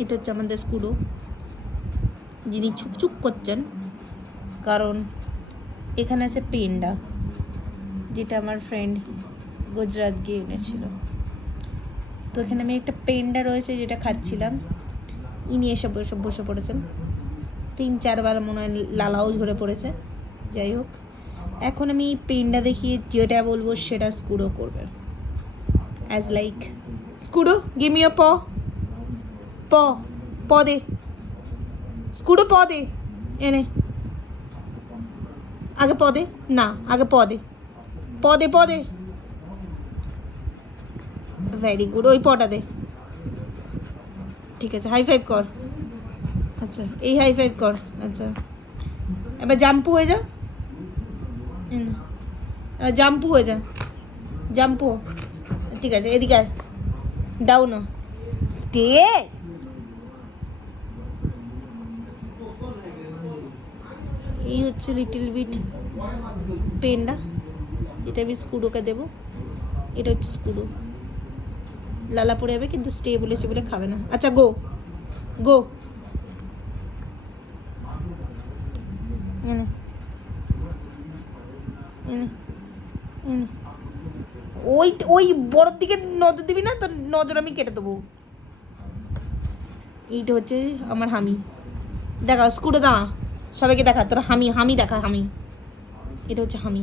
এটা হচ্ছে আমাদের স্কুডো, যিনি চুপচুপ করছেন কারণ এখানে আছে পেন্ডা, যেটা আমার ফ্রেন্ড গুজরাট গিয়ে এনেছিল। তো এখানে আমি একটা পেন্ডা রয়েছে যেটা খাচ্ছিলাম, ইনি এসে বসে পড়েছেন। 3-4 বার মনে হয় লালাও ঝরে পড়েছে। যাই হোক, এখন আমি পেন্ডা দেখিয়ে যেটা বলবো সেটা স্কুডো করবে। অ্যাজ লাইক স্কুডো গিভ মি আ প দে স্কুডো, প দে এনে, আগে প দে, না আগে প দে, প দে। ভেরি গুড, ওই পটা দে। ঠিক আছে, হাই ফাইভ কর। আচ্ছা, এই হাই ফাইভ কর। আচ্ছা, এবার জাম্পু হয়ে যা, এবার জাম্পু হয়ে যা, জাম্পু। ঠিক আছে, এদিকে আয়, ডাউন স্টে। এই হচ্ছে লিটল বিট পেন্ডা, এটা আমি স্কুডোকে দেবো। এটা হচ্ছে স্কুডো, লালা পড়ে যাবে কিন্তু স্টে বলেছে বলে খাবে না। আচ্ছা গো গো, ওই ওই বড়োর দিকে নজর দিবি না, তোর নজর আমি কেটে দেবো। এইটা হচ্ছে আমার হামি, দেখা স্কুডো দাঁড়া, সবাইকে দেখা তোর হামি, হামি দেখা, হামি। এটা হচ্ছে হামি।